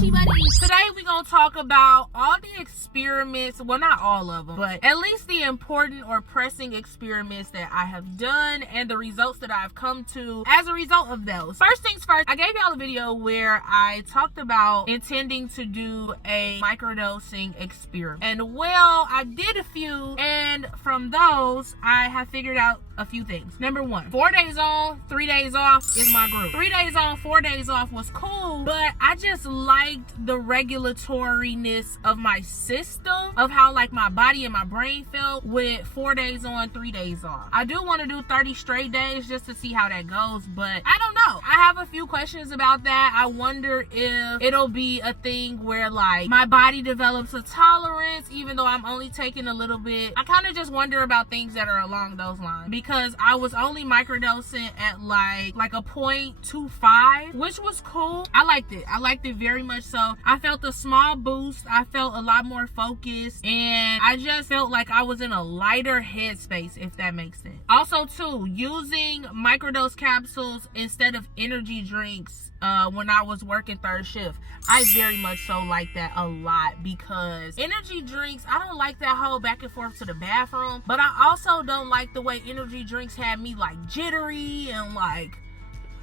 Mushie Buddies. Today we're going to talk about all the experiments, well not all of them, but at least the important or pressing experiments that I have done and the results that I've come to as a result of those. First things first, I gave y'all a video where I talked about intending to do a microdosing experiment. And well, I did a few, and from those, I have figured out a few things. Number one, 4 days on, 3 days off is my group. 3 days on, 4 days off was cool, but I just liked the regulatoriness of my system, of how like my body and my brain felt with 4 days on, 3 days off. I do want to do 30 straight days just to see how that goes, but I don't know. I have a few questions about that. I wonder if it'll be a thing where like my body develops a tolerance even though I'm only taking a little bit. I kind of just wonder about things that are along those lines, because I was only microdosing at like a 0.25, which was cool. I liked it very much so. I felt a small boost. I felt a lot more focused, and I just felt like I was in a lighter headspace, if that makes sense. Also too, using microdose capsules instead of energy drinks when I was working third shift, I very much so like that a lot, because energy drinks, I don't like that whole back and forth to the bathroom, but I also don't like the way energy drinks had me like jittery and like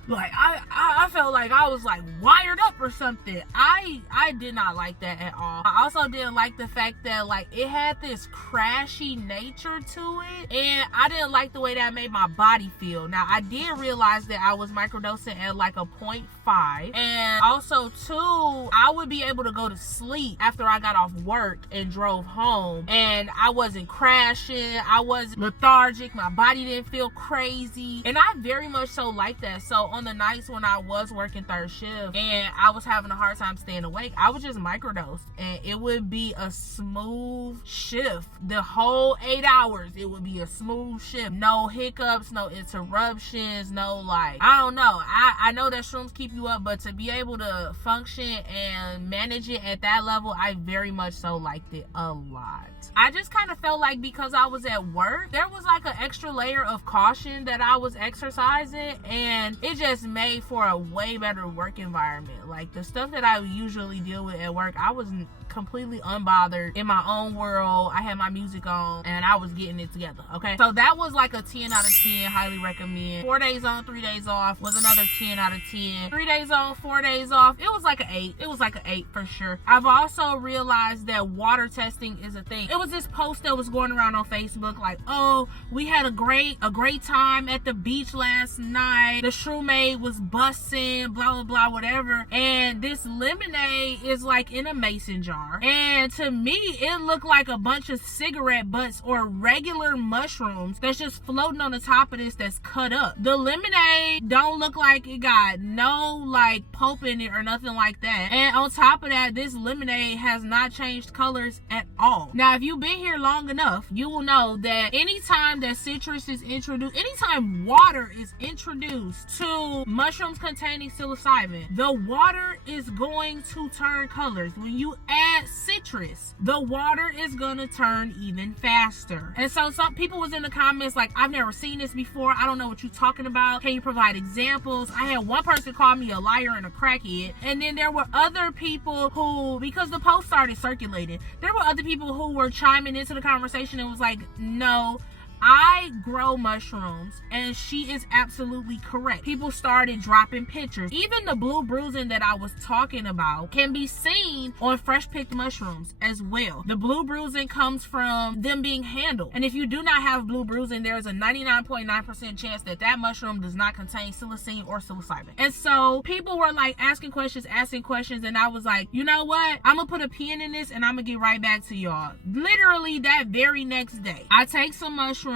I felt like I was like wired up or something. I did not like that at all. I also didn't like the fact that like it had this crashy nature to it, and I didn't like the way that made my body feel. Now I did realize that I was microdosing at like a 0.5, and also too, I would be able to go to sleep after I got off work and drove home, and I wasn't crashing, I wasn't lethargic, my body didn't feel crazy, and I very much so like that. So on the nights when I was working third shift and I was having a hard time staying awake, I would just microdose and it would be a smooth shift. The whole 8 hours, it would be a smooth shift. No hiccups, no interruptions, no like, I don't know. I know that shrooms keep you up, but to be able to function and manage it at that level, I very much so liked it a lot. I just kind of felt like because I was at work, there was like an extra layer of caution that I was exercising, and it just made for a way better work environment. Like the stuff that I usually deal with at work, I was completely unbothered in my own world. I had my music on and I was getting it together. Okay, so that was like a 10 out of 10. Highly recommend. 4 days on, 3 days off was another 10 out of 10. 3 days on, 4 days off, it was like an 8. It was like an 8 for sure. I've also realized that water testing is a thing. It was this post that was going around on Facebook like, oh, we had a great time at the beach last night, the SHROOMBAE was busting, blah blah blah, whatever, and this lemonade is like in a mason jar, and to me it looked like a bunch of cigarette butts or regular mushrooms that's just floating on the top of this that's cut up. The lemonade don't look like it got no like pulp in it or nothing like that, and on top of that, this lemonade has not changed colors at all. Now if you've been here long enough, you will know that anytime that citrus is introduced, anytime water is introduced to mushrooms containing psilocybin, the water is going to turn colors. When you add citrus, the water is gonna turn even faster. And so some people was in the comments like, I've never seen this before, I don't know what you're talking about, can you provide examples? I had one person call me a liar and a crackhead, and then there were other people who, because the post started circulating, there were other people who were chiming into the conversation and was like, no, I grow mushrooms, and she is absolutely correct. People started dropping pictures. Even the blue bruising that I was talking about can be seen on fresh picked mushrooms as well. The blue bruising comes from them being handled, and if you do not have blue bruising, there's a 99.9% chance that that mushroom does not contain psilocin or psilocybin. And so people were like asking questions, and I was like, you know what, I'm gonna put a pin in this and I'm gonna get right back to y'all. Literally that very next day, I take some mushrooms,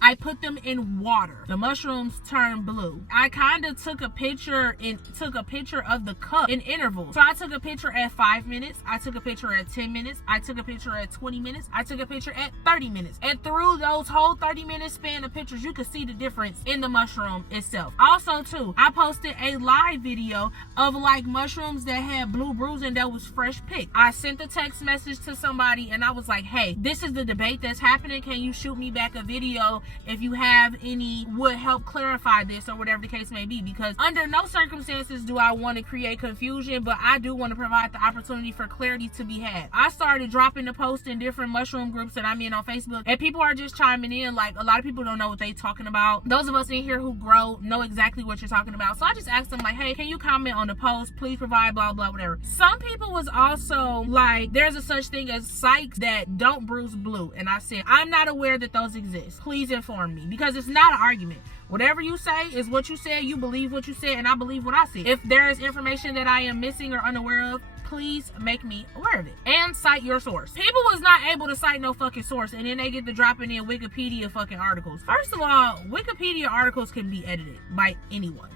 I put them in water. The mushrooms turn blue. I kind of took a picture of the cup in intervals. So I took a picture at 5 minutes, I took a picture at 10 minutes, I took a picture at 20 minutes, I took a picture at 30 minutes. And through those whole 30-minute span of pictures, you could see the difference in the mushroom itself. Also too, I posted a live video of like mushrooms that had blue bruising that was fresh picked. I sent a text message to somebody and I was like, hey, this is the debate that's happening, can you shoot me back a video video if you have any would help clarify this or whatever the case may be, because under no circumstances do I want to create confusion, but I do want to provide the opportunity for clarity to be had. I started dropping the post in different mushroom groups that I'm in on Facebook, and people are just chiming in. Like, a lot of people don't know what they talking about. Those of us in here who grow know exactly what you're talking about. So I just asked them, like, hey, can you comment on the post? Please provide blah, blah, whatever. Some people was also like, there's a such thing as sites that don't bruise blue. And I said, I'm not aware that those exist. Please inform me, because it's not an argument. Whatever you say is what you said. You believe what you said, and I believe what I said. If there is information that I am missing or unaware of, please make me aware of it and cite your source. People was not able to cite no fucking source, and then they get to dropping in Wikipedia fucking articles. First of all, Wikipedia articles can be edited by anyone.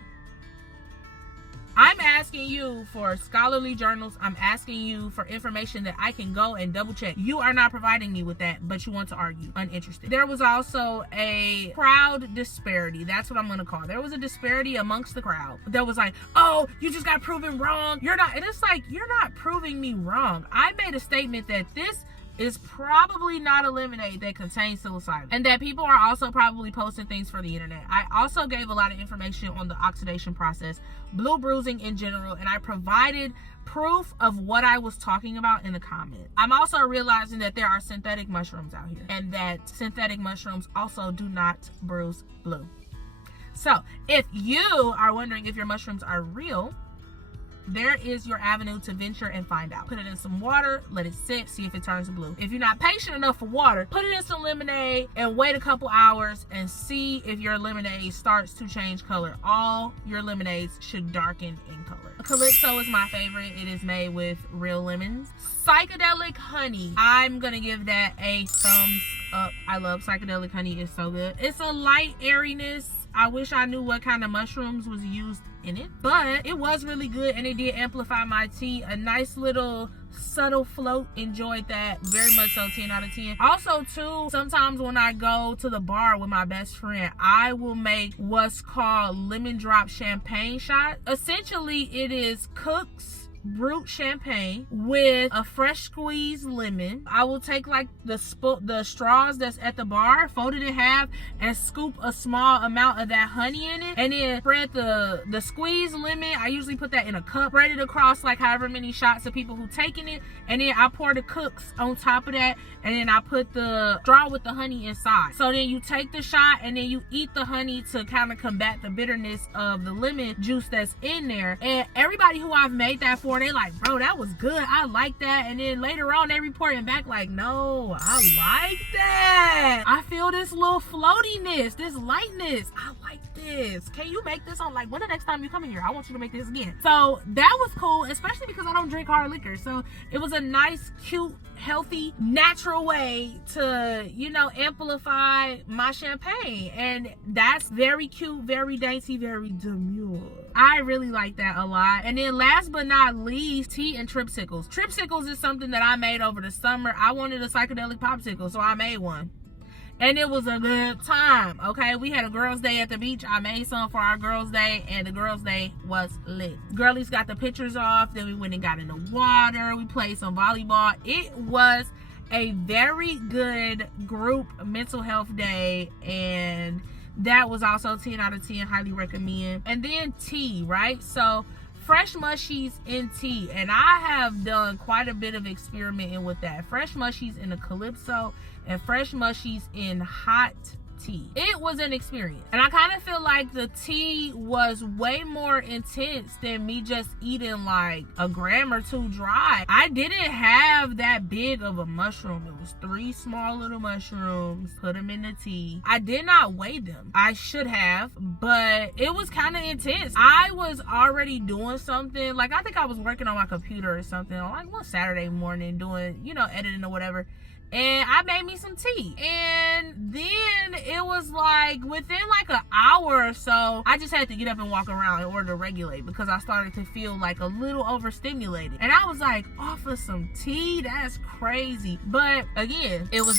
I'm asking you for scholarly journals. I'm asking you for information that I can go and double check. You are not providing me with that, but you want to argue. Uninterested. There was also a crowd disparity. That's what I'm going to call it. There was a disparity amongst the crowd that was like, oh, you just got proven wrong. You're not. And it's like, you're not proving me wrong. I made a statement that this is probably not a lemonade that contains psilocybin, and that people are also probably posting things for the internet. I also gave a lot of information on the oxidation process, blue bruising in general, and I provided proof of what I was talking about in the comments. I'm also realizing that there are synthetic mushrooms out here, and that synthetic mushrooms also do not bruise blue. So if you are wondering if your mushrooms are real, there is your avenue to venture and find out. Put it in some water, let it sit, see if it turns blue. If you're not patient enough for water, put it in some lemonade and wait a couple hours and see if your lemonade starts to change color. All your lemonades should darken in color. Calypso is my favorite. It is made with real lemons. Psychedelic honey, I'm gonna give that a thumbs up. I love psychedelic honey. It's so good. It's a light airiness. I wish I knew what kind of mushrooms was used in it, but it was really good, and it did amplify my tea. A nice little subtle float. Enjoyed that very much so. 10 out of 10. Also too, sometimes when I go to the bar with my best friend, I will make what's called lemon drop champagne shot. Essentially, it is Cook's brut champagne with a fresh squeezed lemon. I will take like the straws that's at the bar, fold it in half, and scoop a small amount of that honey in it, and then spread the squeezed lemon. I usually put that in a cup, spread it across like however many shots of people who taking it, and then I pour the Cooks on top of that, and then I put the straw with the honey inside. So then you take the shot and then you eat the honey to kind of combat the bitterness of the lemon juice that's in there. And everybody who I've made that for, they like, bro, that was good, I like that. And then later on they reporting back like, no, I like that. I feel this little floatiness, this lightness. I like this. Can you make this on, like, when the next time you come in here, I want you to make this again. So that was cool, especially because I don't drink hard liquor. So it was a nice, cute, healthy, natural way to, you know, amplify my champagne. And that's very cute, very dainty, very demure. I really like that a lot. And then last but not least, tea and tripsicles. Tripsicles is something that I made over the summer. I wanted a psychedelic popsicle, so I made one. And it was a good time, okay? We had a girls' day at the beach. I made some for our girls' day, and the girls' day was lit. Girlies got the pictures off. Then we went and got in the water. We played some volleyball. It was a very good group mental health day, and that was also 10 out of 10. Highly recommend. And then tea, right? So fresh mushies in tea, and I have done quite a bit of experimenting with that. Fresh mushies in the Calypso and fresh mushies in hot tea. It was an experience, and I kind of feel like the tea was way more intense than me just eating like a gram or two dry. I didn't have that big of a mushroom. It was 3 small little mushrooms, put them in the tea. I did not weigh them. I should have, but it was kind of intense. I was already doing something, like I think I was working on my computer or something on like one Saturday morning, doing, you know, editing or whatever, and I made me some tea. And then it was like within like an hour or so, I just had to get up and walk around in order to regulate, because I started to feel like a little overstimulated. And I was like, off of some tea? That's crazy. But again, it was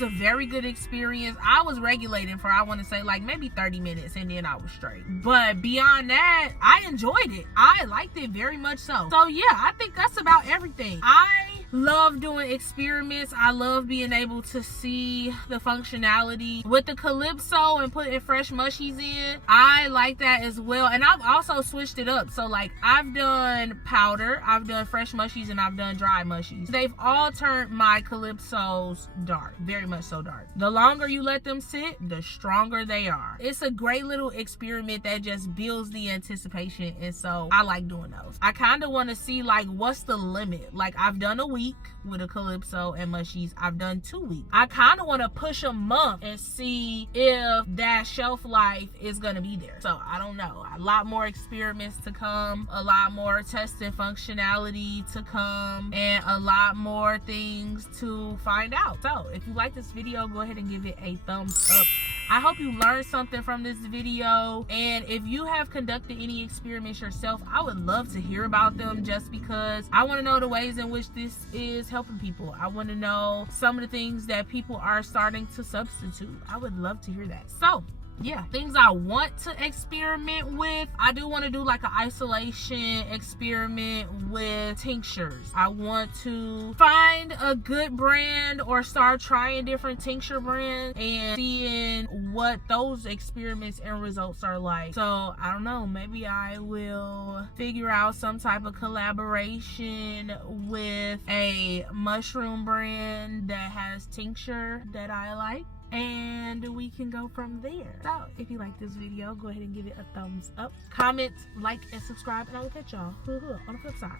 a very good experience. I was regulating for, I want to say, like maybe 30 minutes, and then I was straight. But beyond that, I enjoyed it. I liked it very much so. So yeah, I think that's about everything. I love doing experiments. I love being able to see the functionality with the Calypso and putting fresh mushies in. I like that as well. And I've also switched it up. So like I've done powder, I've done fresh mushies, and I've done dry mushies. They've all turned my Calypsos dark, very much so dark. The longer you let them sit, the stronger they are. It's a great little experiment that just builds the anticipation, and so I like doing those. I kind of want to see like what's the limit. Like I've done a week with a Calypso and mushies. I've done 2 weeks. I kind of want to push a month and see if that shelf life is gonna be there. So I don't know. A lot more experiments to come, a lot more testing functionality to come, and a lot more things to find out. So if you like this video, go ahead and give it a thumbs up. I hope you learned something from this video, and if you have conducted any experiments yourself, I would love to hear about them, just because I want to know the ways in which this is helping people. I want to know some of the things that people are starting to substitute. I would love to hear that. So yeah, things I want to experiment with. I do want to do like an isolation experiment with tinctures. I want to find a good brand or start trying different tincture brands and seeing what those experiments and results are like. So I don't know, maybe I will figure out some type of collaboration with a mushroom brand that has tincture that I like, and we can go from there. So if you like this video, go ahead and give it a thumbs up, comment, like, and subscribe, and I will catch y'all on the flip side.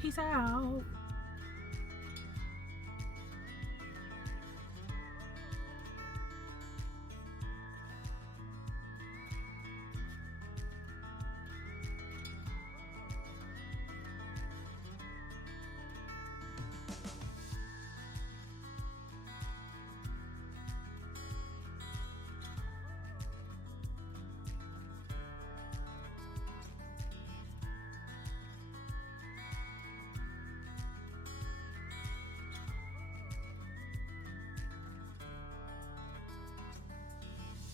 Peace out.